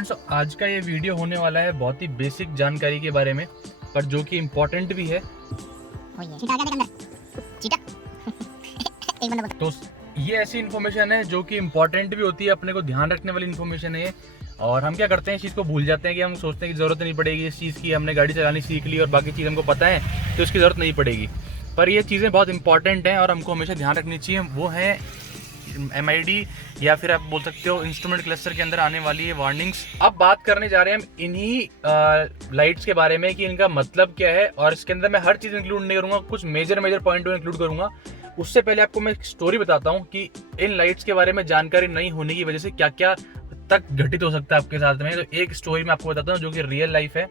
Friends, आज का ये वीडियो होने वाला है बहुत ही बेसिक जानकारी के बारे में, पर जो कि इम्पोर्टेंट भी है। तो ये ऐसी इन्फॉर्मेशन है जो कि इम्पोर्टेंट भी होती है, अपने को ध्यान रखने वाली इन्फॉर्मेशन है। और हम क्या करते हैं, इस चीज़ को भूल जाते हैं कि हम सोचते हैं कि ज़रूरत नहीं पड़ेगी इस चीज़ की, हमने गाड़ी चलानी सीख ली और बाकी चीज़ हमको पता है तो इसकी ज़रूरत नहीं पड़ेगी। पर ये चीज़ें बहुत इंपॉर्टेंट हैं और हमको हमेशा ध्यान रखनी चाहिए। वो है MID या फिर आप बोल सकते हो इंस्ट्रूमेंट क्लस्टर के अंदर आने वाली ये वार्निंग्स। अब बात करने जा रहे हैं हम इन्हीं लाइट्स के बारे में कि इनका मतलब क्या है, और इसके अंदर मैं हर चीज़ इंक्लूड नहीं करूँगा, कुछ मेजर पॉइंट इंक्लूड करूँगा। उससे पहले आपको मैं एक स्टोरी बताता हूँ कि इन लाइट्स के बारे में जानकारी नहीं होने की वजह से क्या क्या तक घटित हो सकता है आपके साथ में। तो एक स्टोरी मैं आपको बताता हूँ जो कि रियल लाइफ है,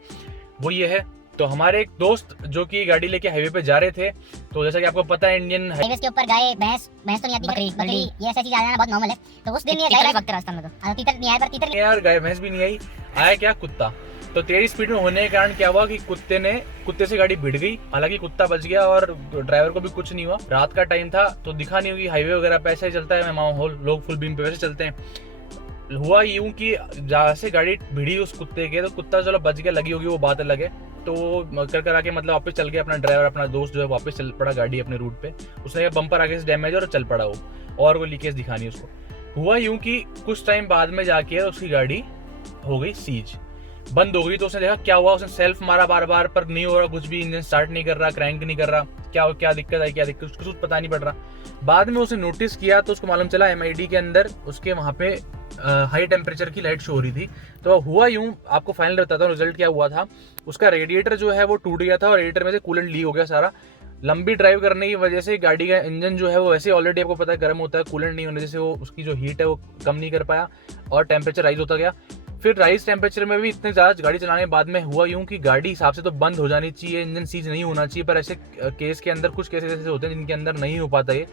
वो ये है। तो हमारे एक दोस्त जो कि गाड़ी लेके हाईवे पे जा रहे थे, तो जैसा कि आपको पता है इंडियन हाईवे के ऊपर गाय भैंस तो नहीं आती, बकरी ये ऐसी चीज आ जाना बहुत नॉर्मल है। तो उस दिन ये गाय वक्त रास्ता में तो तीतर नहीं आया, पर तीतर यार गाय भैंस भी नहीं आई, आया क्या कुत्ता। तो तेज स्पीड में होने के कारण क्या हुआ कि कुत्ते से गाड़ी भिड़ गई। हालांकि कुत्ता बच गया और ड्राइवर को भी कुछ नहीं हुआ। रात का टाइम था तो दिखा नहीं होगी, हाईवे वगैरह पे ऐसा ही चलता है माहौल, लोग फुल बीम पे वैसे चलते हैं। हुआ यूं कि जहाँ से गाड़ी भिड़ी उस कुत्ते के, तो कुत्ता चलो बच गया, लगी होगी वो बात अलग है। तो कर आके मतलब वापस चल गया, अपना ड्राइवर अपना दोस्त जो है वापस चल पड़ा गाड़ी अपने रूट पे। उसने बम्पर आगे से डैमेज और चल पड़ा वो, और कोई लीकेज दिखानी उसको। हुआ यूं कि कुछ टाइम बाद में जाके उसकी गाड़ी हो गई सीज, बंद हो गई। तो उसने देखा क्या हुआ, उसने सेल्फ मारा बार बार, पर नहीं हो रहा कुछ भी, इंजन स्टार्ट नहीं कर रहा, क्रैंक नहीं कर रहा, क्या दिक्कत आई, क्या दिक्कत उसको कुछ पता नहीं पड़ रहा। बाद में उसने नोटिस किया तो उसको मालूम चला MID के अंदर उसके वहाँ पे हाई टेम्परेचर की लाइट शो हो रही थी। तो हुआ यूं, आपको फाइनल बताता हूँ रिजल्ट क्या हुआ था। उसका रेडिएटर जो है वो टूट गया था और रेडिएटर में से कूलेंट लीक हो गया सारा। लंबी ड्राइव करने की वजह से गाड़ी का इंजन जो है वो वैसे ऑलरेडी आपको पता है गर्म होता है, कूलेंट नहीं होने जैसे वो उसकी जो हीट है वो कम नहीं कर पाया और टेम्परेचर राइज होता गया। फिर राइज टेम्परेचर में भी इतने ज़्यादा गाड़ी चलाने के बाद में हुआ यूं कि गाड़ी हिसाब से तो बंद हो जानी चाहिए, इंजन सीज नहीं होना चाहिए, पर ऐसे केस के अंदर कुछ केसेस ऐसे होते हैं जिनके अंदर नहीं हो पाता ये।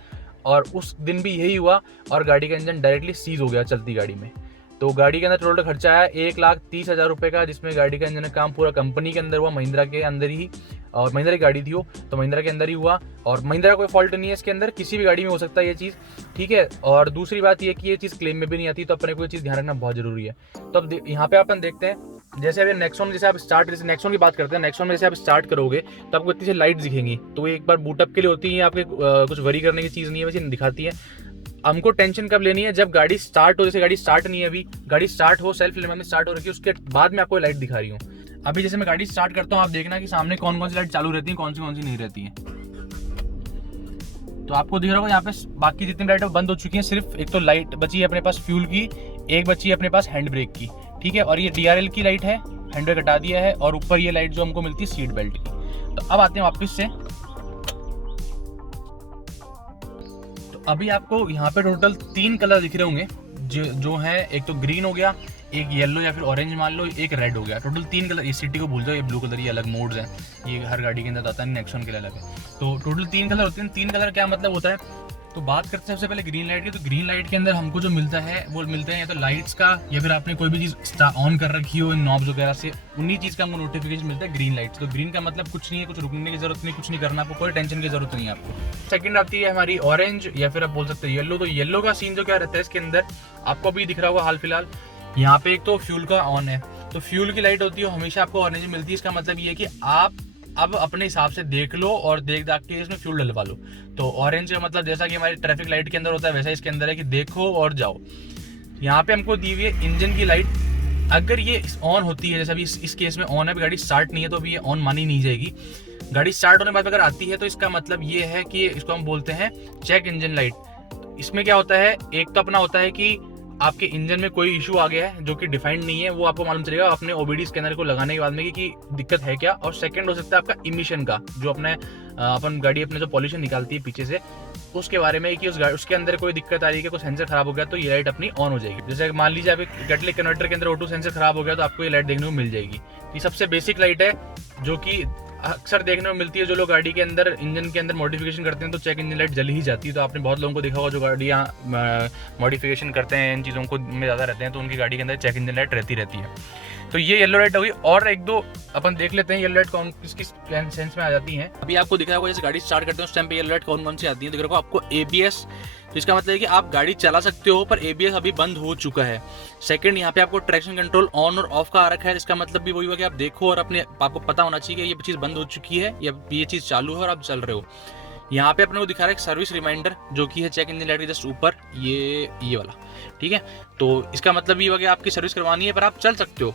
और उस दिन भी यही हुआ और गाड़ी का इंजन डायरेक्टली सीज हो गया चलती गाड़ी में। तो गाड़ी के अंदर टोटल खर्चा आया 1,30,000 रुपये का, जिसमें गाड़ी का इंजन का काम पूरा कंपनी के अंदर हुआ, महिंद्रा के अंदर ही, और महिंद्रा की गाड़ी थी वो, तो महिंद्रा के अंदर ही हुआ। और महिंद्रा कोई फॉल्ट नहीं है इसके अंदर, किसी भी गाड़ी में हो सकता है ये चीज़, ठीक है। और दूसरी बात ये कि ये चीज़ क्लेम में भी नहीं आती, तो अपने को ये चीज़ ध्यान रखना बहुत जरूरी है। तो अब यहाँ पे अपन देखते हैं, जैसे अभी नेक्सॉन जैसे आप नेक्सॉन की बात करते हैं, नेक्सॉन में जैसे आप स्टार्ट करोगे तो आपको इतनी सी लाइट दिखेंगी, तो एक बार बूटअप के लिए होती है, आपके कुछ वरी करने की चीज़ नहीं है, वैसे दिखाती है। हमको टेंशन कब लेनी है, जब गाड़ी स्टार्ट हो। जैसे गाड़ी स्टार्ट नहीं है, अभी गाड़ी स्टार्ट हो, सेल्फ में स्टार्ट हो रखी है, उसके बाद में आपको लाइट दिखा रही हूँ। अभी जैसे मैं गाड़ी स्टार्ट करता हूँ, आप देखना कि सामने कौन कौन सी लाइट चालू रहती है, कौन सी नहीं रहती है। तो आपको दिख रहा होगा यहाँ पे बाकी जितनी लाइट बंद हो चुकी हैं, सिर्फ एक तो लाइट बची है अपने पास फ्यूल की, एक बची है अपने पास हैंड ब्रेक की, ठीक है। और ये DRL की लाइट है, हैंड ब्रेक हटा दिया है, और ऊपर ये लाइट जो हमको मिलती है सीट बेल्ट की। तो अब आते हैं वापस से। अभी आपको यहाँ पे टोटल 3 कलर दिख रहे होंगे जो है, एक तो ग्रीन हो गया, एक येलो या फिर ऑरेंज मान लो, एक रेड हो गया। Total 3 colour. ये सिटी को भूल जाओ, ये ब्लू कलर, ये अलग मोड्स हैं, ये हर गाड़ी के अंदर आता है, नेक्सॉन के लिए अलग है। तो टोटल 3 कलर होते हैं। 3 कलर क्या मतलब होता है, तो बात करते हैं सबसे पहले ग्रीन लाइट की। तो ग्रीन लाइट के अंदर हमको जो मिलता है वो मिलते हैं या तो लाइट्स का, या फिर आपने कोई भी चीज़ ऑन कर रखी हो नॉब्स वगैरह से, उन्हीं चीज़ का हमको नोटिफिकेशन मिलता है ग्रीन लाइट। तो ग्रीन का मतलब कुछ नहीं है, कुछ रुकने की जरूरत नहीं, कुछ नहीं करना, आपको कोई टेंशन की जरूरत नहीं है आपको। सेकंड आती है हमारी ऑरेंज, या फिर आप बोल सकते हैं येलो। तो येलो का सीन जो क्या रहता है इसके अंदर, आपको भी दिख रहा होगा हाल फिलहाल, यहाँ पे एक तो फ्यूल का ऑन है, तो फ्यूल की लाइट होती है हमेशा आपको ऑरेंज मिलती है। इसका मतलब ये है कि आप अब अपने हिसाब से देख लो और देख के इसमें फ्यूल डलवा लो। तो ऑरेंज का मतलब जैसा कि हमारी ट्रैफिक लाइट के अंदर होता है, वैसा इसके अंदर है कि देखो और जाओ। यहाँ पे हमको दी हुई है इंजन की लाइट। अगर ये ऑन होती है, जैसे अभी इस केस में ऑन है, गाड़ी स्टार्ट नहीं है, तो अभी ये ऑन मानी नहीं जाएगी। गाड़ी स्टार्ट होने के बाद अगर आती है तो इसका मतलब ये है कि इसको हम बोलते हैं चेक इंजन लाइट। इसमें क्या होता है, एक तो अपना होता है कि आपके इंजन में कोई इशू आ गया है जो कि डिफाइंड नहीं है, वो आपको मालूम चलेगा अपने OBD स्कैनर को लगाने के बाद में कि दिक्कत है क्या। और सेकंड हो सकता है आपका इमिशन का, जो अपने अपन गाड़ी अपने जो पॉल्यूशन निकालती है पीछे से, उसके बारे में कि उसके अंदर कोई दिक्कत आ रही है कि कोई सेंसर खराब हो गया, तो ये लाइट अपनी ऑन हो जाएगी। जैसे मान लीजिए आप कैटलिक कन्वर्टर के अंदर ऑटो सेंसर खराब हो गया, तो आपको ये लाइट देखने को मिल जाएगी। ये सबसे बेसिक लाइट है जो कि अक्सर देखने को मिलती है। जो लोग गाड़ी के अंदर इंजन के अंदर मॉडिफिकेशन करते हैं तो चेक इंजन लाइट जल ही जाती है। तो आपने बहुत लोगों को देखा होगा जो गाड़ियाँ मॉडिफिकेशन करते हैं, इन चीज़ों को में ज़्यादा रहते हैं, तो उनकी गाड़ी के अंदर चेक इंजन लाइट रहती है। तो ये येलो लाइट होगी। और एक दो अपन देख लेते हैं येलो लाइट कौन किस सेंस में आ जाती है। अभी आपको दिख रहा होगा जैसे गाड़ी स्टार्ट करते हैं उस टाइम पे येलो लाइट कौन सी आती है। दिख रहा होगा आपको ABS, तो इसका मतलब है कि आप गाड़ी चला सकते हो पर एबीएस अभी बंद हो चुका है। सेकंड, यहाँ पे आपको ट्रैक्शन कंट्रोल ऑन और ऑफ का आ रखा है, इसका मतलब भी वही हुआ कि आप देखो और आपको पता होना चाहिए कि ये चीज़ बंद हो चुकी है या ये चीज़ चालू है और आप चल रहे हो। यहाँ पे अपने को दिखा रहा है एक सर्विस रिमाइंडर जो कि है चेक इंजन लाइट के जस्ट ऊपर, ये वाला, ठीक है। तो इसका मतलब ये हुआ कि आपकी सर्विस करवानी है पर आप चल सकते हो।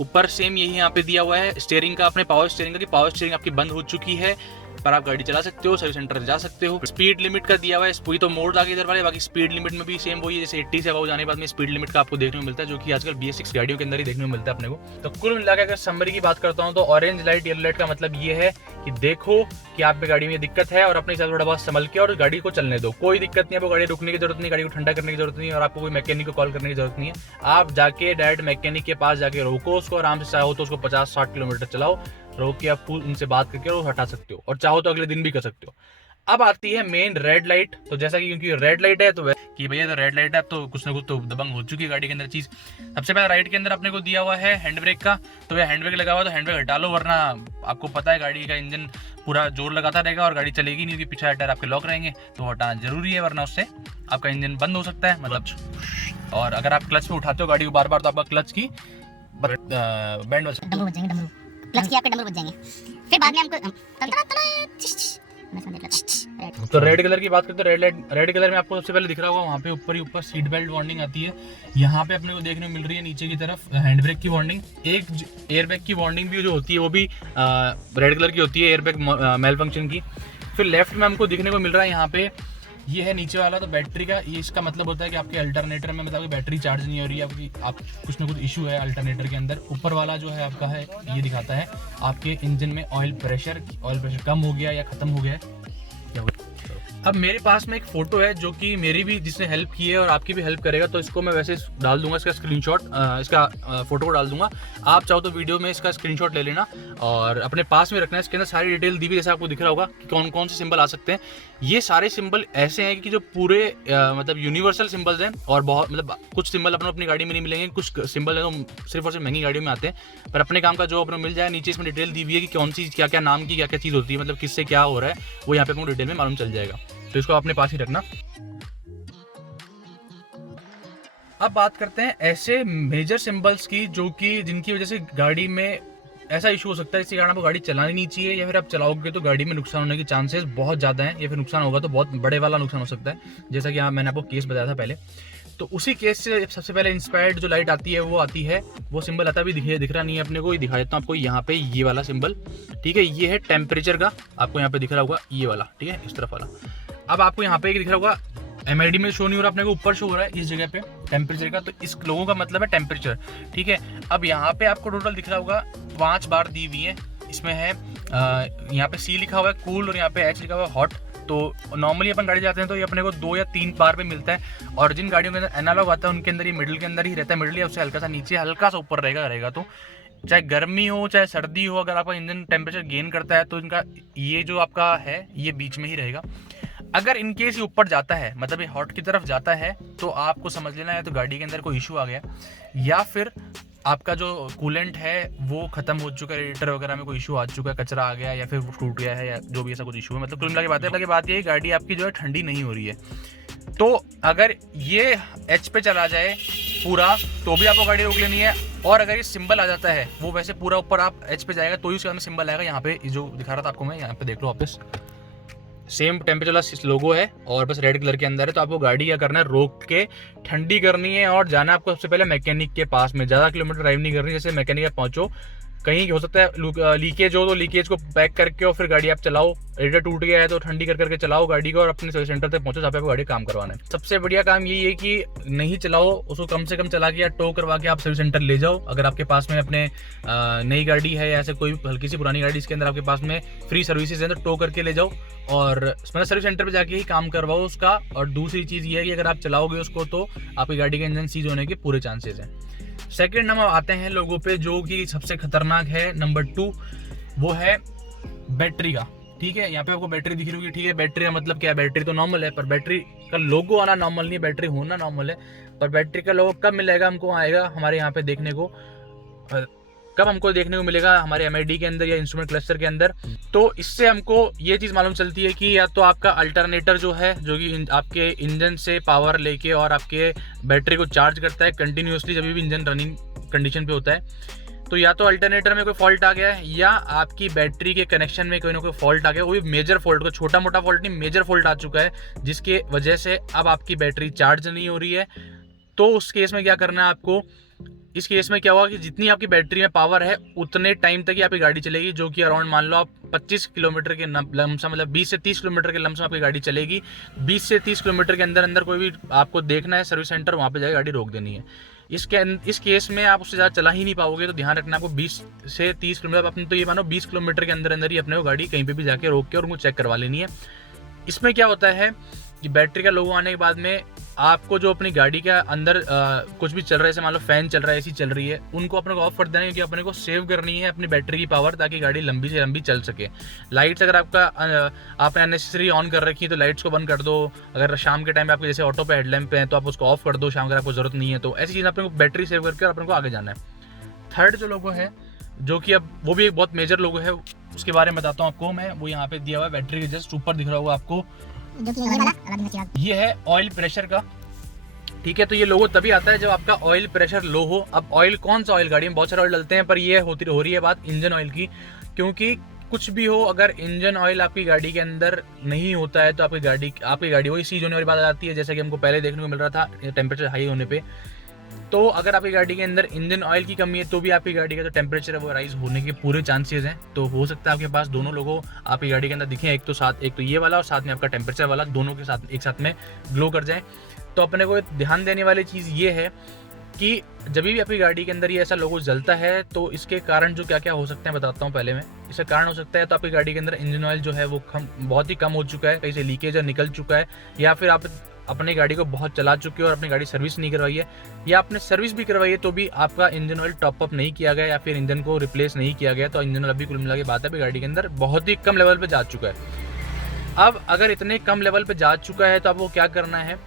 ऊपर सेम यही यहाँ पे दिया हुआ है स्टीयरिंग का, अपने पावर स्टीयरिंग का, कि पावर स्टीयरिंग आपकी बंद हो चुकी है पर आप गाड़ी चला सकते हो, सर्विस सेंटर जा सकते हो। स्पीड लिमिट का दिया हुआ है, पूरी तो मोड आगे इधर वाले, बाकी स्पीड लिमिट में भी सेम वही है जैसे 80 से अबव जाने के बाद में स्पीड लिमिट का आपको देखने को मिलता है, जो कि आजकल BS6 गाड़ियों के अंदर ही देखने को मिलता है अपने को। तो कुल मिलाकर अगर समरी की बात करता हूँ तो ऑरेंज लाइट येलो लाइट का मतलब ये है कि देखो कि आपकी गाड़ी में दिक्कत है और अपने हिसाब से थोड़ा बहुत संभल के और गाड़ी को चलने दो, कोई दिक्कत नहीं है, आपको गाड़ी रुकने की जरूरत नहीं, गाड़ी को ठंडा करने की जरूरत नहीं और आपको कोई मैकेनिक को कॉल करने की जरूरत नहीं है। आप जाके डायरेक्ट मैकेनिक के पास जाके रोको उसको, आराम से चाहो तो उसको 50-60 किलोमीटर चलाओ, रोक के आप उनसे बात करके और हटा सकते हो और चाहो तो अगले दिन भी कर सकते हो। अब आती है मेन रेड लाइट। तो जैसा कि क्योंकि रेड लाइट है तो कि भैया तो रेड लाइट है तो कुछ ना कुछ तो दबंग हो चुकी है गाड़ी के अंदर चीज। सबसे पहले राइट के अंदर अपने को दिया हुआ है हैंड ब्रेक का, तो ये हैंड ब्रेक लगा हुआ तो हैंड ब्रेक हटा लो, वरना आपको पता है गाड़ी का इंजन पूरा जोर लगाता रहेगा और गाड़ी चलेगी नहीं, क्योंकि पीछे टायर आपके लॉक रहेंगे, तो हटाना जरूरी है वरना उससे आपका इंजन बंद हो सकता है मतलब। और अगर आप क्लच पे उठाते हो गाड़ी को बार बार तो आपका क्लच की बैंड बच जाएंगे, क्लच की आपके डंबल बच जाएंगे, फिर बाद में हमको तो रेड कलर की बात करते हैं। रेड कलर में आपको सबसे पहले दिख रहा होगा वहाँ पे ऊपर ही ऊपर सीट बेल्ट वार्निंग आती है। यहाँ पे अपने को देखने को मिल रही है नीचे की तरफ हैंड ब्रेक की वार्निंग, एक एयर बैग की वार्निंग भी जो होती है वो भी रेड कलर की होती है, एयर बैग मेल फंक्शन की। फिर लेफ्ट में हमको दिखने को मिल रहा है यहाँ पे ये है नीचे वाला तो बैटरी का, ये इसका मतलब होता है कि आपके अल्टरनेटर में मतलब बैटरी चार्ज नहीं हो रही है आपकी, आप कुछ ना कुछ इशू है अल्टरनेटर के अंदर। ऊपर वाला जो है आपका है ये दिखाता है आपके इंजन में ऑयल प्रेशर कम हो गया या खत्म हो गया है। अब मेरे पास में एक फोटो है जो कि मेरी भी जिसने हेल्प की है और आपकी भी हेल्प करेगा, तो इसको मैं वैसे डाल दूंगा, इसका स्क्रीनशॉट, इसका फोटो को डाल दूंगा। आप चाहो तो वीडियो में इसका स्क्रीनशॉट ले लेना और अपने पास में रखना है। इसके अंदर सारी डिटेल दी हुई जैसे आपको दिख रहा होगा कि कौन कौन से सिंबल आ सकते हैं। ये सारे सिंबल ऐसे हैं कि जो पूरे मतलब यूनिवर्सल सिंबल्स हैं और बहुत मतलब कुछ सिंबल अपनी गाड़ी में नहीं मिलेंगे, कुछ सिंबल है तो सिर्फ और सिर्फ महंगी गाड़ियों में आते हैं, पर अपने काम का जो अपने मिल जाए। नीचे इसमें डिटेल दी हुई है कि कौन सी क्या क्या नाम की क्या क्या चीज़ होती है, मतलब किससे क्या हो रहा है वो यहाँ पे आपको डिटेल में मालूम चल जाएगा, तो इसको अपने पास ही रखना। अब बात करते हैं ऐसे मेजर सिंबल्स की जो कि जिनकी वजह से गाड़ी में ऐसा इशू हो सकता है जिसके कारण आपको गाड़ी चलानी नहीं चाहिए, या फिर आप चलाओगे तो गाड़ी में नुकसान होने के चांसेस बहुत ज़्यादा हैं, या फिर नुकसान होगा तो बहुत बड़े वाला नुकसान हो सकता है। जैसा कि मैंने आपको केस बताया था पहले, तो उसी केस से सबसे पहले इंस्पायर्ड जो लाइट आती है वो आती है, वो सिंबल आता भी दिख रहा नहीं है अपने को, दिखा देता हूँ आपको यहाँ पे ये वाला सिंबल, ठीक है। ये है टेम्परेचर का, आपको यहाँ पे दिख रहा होगा ये वाला, ठीक है, इस तरफ वाला। अब आपको यहाँ पे एक दिख रहा होगा MID में शो नहीं हो रहा, अपने को ऊपर शो हो रहा है इस जगह पे टेम्परेचर का, तो इस लोगों का मतलब है टेम्परेचर, ठीक है। अब यहाँ पे आपको टोटल दिख रहा होगा 5 बार दी हुई है, इसमें है यहाँ पे C लिखा हुआ है कूल और यहाँ पे H लिखा हुआ है हॉट। तो नॉर्मली अपन गाड़ी जाते हैं तो ये अपने को 2 या 3 बार पे मिलता है, और जिन गाड़ियों के अंदर एनालॉग आता है उनके अंदर ये मिडिल के अंदर ही रहता है, मिडिल या उससे हल्का सा नीचे हल्का सा ऊपर रहेगा। तो चाहे गर्मी हो चाहे सर्दी हो, अगर आपका इंजन टेम्परेचर गेन करता है तो इनका ये जो आपका है ये बीच में ही रहेगा। अगर इनकेस ये ऊपर जाता है मतलब ये हॉट की तरफ जाता है तो आपको समझ लेना है तो गाड़ी के अंदर कोई इशू आ गया, या फिर आपका जो कूलेंट है वो खत्म हो चुका है, रेडिएटर वगैरह में कोई इशू आ चुका है, कचरा आ गया या फिर वो टूट गया है या जो भी ऐसा कुछ इशू है। मतलब कुल मिला के बात ये गाड़ी आपकी जो है ठंडी नहीं हो रही है। तो अगर ये H पे चला जाए पूरा तो भी आपको गाड़ी रोक लेनी है, और अगर ये सिंबल आ जाता है वो वैसे पूरा ऊपर आप H पे जाएगा तो ही उसके बाद में सिंबल आएगा। यहाँ पे जो दिखा रहा था आपको मैं, यहाँ पे देख लो वापस सेम टेम्परेचर वाला लोगो है और बस रेड कलर के अंदर है। तो आपको गाड़ी क्या करना है, रोक के ठंडी करनी है और जाना है आपको सबसे पहले मैकेनिक के पास में। ज़्यादा किलोमीटर ड्राइव नहीं करनी, जैसे मैकेनिक पे पहुंचो, कहीं हो सकता है लीकेज हो तो लीकेज को पैक करके और फिर गाड़ी आप चलाओ। रेडिएटर टूट गया है तो ठंडी करके चलाओ गाड़ी को और अपने सर्विस सेंटर तक पहुंचो जहाँ पे आपको गाड़ी काम करवाना है। सबसे बढ़िया काम यही है कि नहीं चलाओ उसको, कम से कम चला के या टो करवा के आप सर्विस सेंटर ले जाओ। अगर आपके पास में अपने नई गाड़ी है या ऐसे कोई हल्की सी पुरानी गाड़ी जिसके अंदर आपके पास में फ्री सर्विसेज है तो टो करके ले जाओ और मतलब सर्विस सेंटर पे जाके ही काम करवाओ उसका। और दूसरी चीज़ ये है कि अगर आप चलाओगे उसको तो आपकी गाड़ी का इंजन सीज होने के पूरे चांसेस हैं। सेकंड हम आते हैं लोगों पे जो कि सबसे खतरनाक है, नंबर 2, वो है बैटरी का। ठीक है, यहाँ पे आपको बैटरी दिख रही होगी, ठीक है। बैटरी का मतलब क्या है, बैटरी तो नॉर्मल है पर बैटरी का लोगो आना नॉर्मल नहीं है, बैटरी होना नॉर्मल है। पर बैटरी का लोगो कब मिलेगा हमको, आएगा हमारे यहाँ पे देखने को कब हमको देखने को मिलेगा हमारे MID के अंदर या इंस्ट्रूमेंट क्लस्टर के अंदर। तो इससे हमको ये चीज़ मालूम चलती है कि या तो आपका अल्टरनेटर जो है, जो कि आपके इंजन से पावर लेके और आपके बैटरी को चार्ज करता है कंटिन्यूसली जब भी इंजन रनिंग कंडीशन पे होता है, तो या तो अल्टरनेटर में कोई फॉल्ट आ गया है या आपकी बैटरी के कनेक्शन में कोई ना कोई फॉल्ट आ गया, वो भी मेजर फॉल्ट, को छोटा मोटा फॉल्ट नहीं, मेजर फॉल्ट आ चुका है, जिसके वजह से अब आपकी बैटरी चार्ज नहीं हो रही है। तो उस केस में क्या करना है आपको, इस केस में क्या होगा कि जितनी आपकी बैटरी में पावर है उतने टाइम तक ही आपकी गाड़ी चलेगी, जो कि अराउंड मान लो आप 25 किलोमीटर के लमसम, मतलब 20 से 30 किलोमीटर के लमसम आपकी गाड़ी चलेगी। 20 से 30 किलोमीटर के अंदर अंदर कोई भी आपको देखना है सर्विस सेंटर, वहाँ पे जाकर गाड़ी रोक देनी है। इस केस में आप उससे ज़्यादा चला ही नहीं पाओगे, तो ध्यान रखना आपको 20 से 30 किलोमीटर, अपने तो ये मानो 20 किलोमीटर के अंदर अंदर ही अपने को गाड़ी कहीं पे भी जाके रोक के और उनको चेक करवा लेनी है। इसमें क्या होता है कि बैटरी का लोगो आने के बाद में आपको जो अपनी गाड़ी के अंदर कुछ भी चल रहा है, जैसे मान लो फैन चल रहा है, एसी चल रही है, उनको अपने को ऑफ कर देना है, क्योंकि अपने को सेव करनी है अपनी बैटरी की पावर, ताकि गाड़ी लंबी से लंबी चल सके। लाइट्स अगर आपने अननेसेसरी ऑन कर रखी है तो लाइट्स को बंद कर दो। अगर शाम के टाइम पे आपके जैसे ऑटो पे हेडलैम्प पे है तो आप उसको ऑफ कर दो शाम, अगर आपको जरूरत नहीं है तो। ऐसी चीज़ अपने को बैटरी सेव करके और अपने को आगे जाना है। थर्ड जो लोगो है, जो कि अब वो भी एक बहुत मेजर लोगो है, उसके बारे में बताता हूँ आपको मैं। वो यहाँ पे दिया हुआ है, बैटरी के जस्ट ऊपर दिख रहा होगा आपको, जो कि ये वाला ये है ऑयल प्रेशर का। ठीक है, तो ये लोगो तभी आता है जब आपका ऑयल प्रेशर लो हो। अब ऑयल कौन सा ऑयल, गाड़ी में बहुत सारे ऑयल डलते हैं, पर ये हो रही है बात इंजन ऑयल की, क्योंकि कुछ भी हो, अगर इंजन ऑयल आपकी गाड़ी के अंदर नहीं होता है तो आपकी गाड़ी वही सीज होने वाली बात आ जाती है, जैसे कि हमको पहले देखने को मिल रहा था टेम्परेचर हाई होने पे। तो अगर आपकी गाड़ी के अंदर इंजन ऑयल की कमी है तो भी आपकी गाड़ी का जो टेम्परेचर है वो राइज होने के पूरे चांसेस हैं। तो हो सकता है आपके पास दोनों लोगों आपकी गाड़ी के अंदर दिखें, एक तो ये वाला और साथ में आपका टेम्परेचर वाला, दोनों के साथ एक साथ में ग्लो कर जाए। तो अपने को ध्यान देने वाली चीज़ ये है कि जब भी आपकी गाड़ी के अंदर ये ऐसा लोगो जलता है तो इसके कारण जो क्या क्या हो सकते हैं बताता हूँ पहले मैं। इसका कारण हो सकता है तो आपकी गाड़ी के अंदर इंजन ऑयल जो है वो बहुत ही कम हो चुका है, कहीं से लीकेज निकल चुका है, या फिर आप अपनी गाड़ी को बहुत चला चुके हो और अपनी गाड़ी सर्विस नहीं करवाई है, या आपने सर्विस भी करवाई है तो भी आपका इंजन ऑयल टॉप अप नहीं किया गया या फिर इंजन को रिप्लेस नहीं किया गया, तो इंजन ऑयल अभी कुल मिला के बात है गाड़ी के अंदर बहुत ही कम लेवल पे जा चुका है। अब अगर इतने कम लेवल पे जा चुका है तो आपको क्या करना है,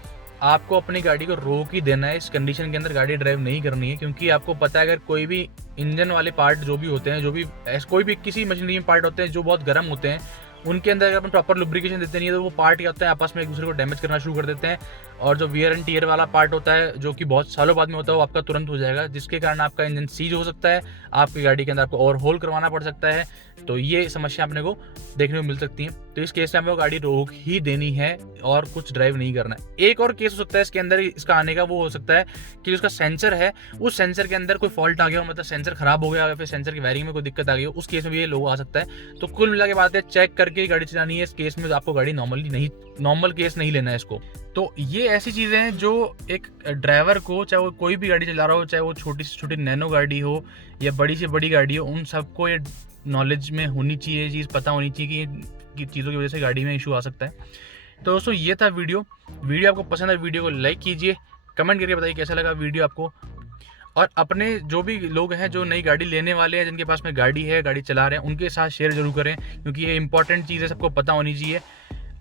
आपको अपनी गाड़ी को रोक ही देना है। इस कंडीशन के अंदर गाड़ी ड्राइव नहीं करनी है, क्योंकि आपको पता है अगर कोई भी इंजन वाले पार्ट जो भी होते हैं, जो भी कोई भी किसी मशीनरी में पार्ट होते हैं जो बहुत गर्म होते हैं, उनके अंदर अगर अपन प्रॉपर लुब्रिकेशन देते नहीं है तो वो पार्ट क्या होता है आपस में एक दूसरे को डैमेज करना शुरू कर देते हैं। और जो वियर एंड टीयर वाला पार्ट होता है जो कि बहुत सालों बाद में होता है वो आपका तुरंत हो जाएगा, जिसके कारण आपका इंजन सीज हो सकता है, आपकी गाड़ी के अंदर आपको ओवरहोल करवाना पड़ सकता है। तो ये समस्या अपने को देखने को मिल सकती है। तो इस केस में हमें गाड़ी रोक ही देनी है और कुछ ड्राइव नहीं करना है। एक और केस हो सकता है इसके अंदर इसका आने का, वो हो सकता है कि उसका सेंसर है, उस सेंसर के अंदर कोई फॉल्ट आ गया हो, मतलब सेंसर खराब हो गया या फिर सेंसर की वायरिंग में कोई दिक्कत आ गई हो, उस केस में भी ये लोगो आ सकता है। तो कुल मिला के बात है चेक करके गाड़ी चलानी है। इस केस में आपको गाड़ी नॉर्मल केस नहीं लेना है इसको। तो ये ऐसी चीज़ें हैं जो एक ड्राइवर को, चाहे वो कोई भी गाड़ी चला रहा हो, चाहे वो छोटी से छोटी नैनो गाड़ी हो या बड़ी से बड़ी गाड़ी हो, उन सबको ये नॉलेज में होनी चाहिए, ये चीज़ पता होनी चाहिए कि चीज़ों की वजह से गाड़ी में इशू आ सकता है। तो दोस्तों ये था वीडियो आपको पसंद है वीडियो को लाइक कीजिए, कमेंट करके बताइए कैसा लगा वीडियो आपको, और अपने जो भी लोग हैं जो नई गाड़ी लेने वाले हैं, जिनके पास में गाड़ी है, गाड़ी चला रहे हैं, उनके साथ शेयर जरूर करें, क्योंकि ये इंपॉर्टेंट चीज़ है, सबको पता होनी चाहिए।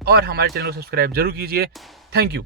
और हमारे चैनल को सब्सक्राइब जरूर कीजिए। Thank you.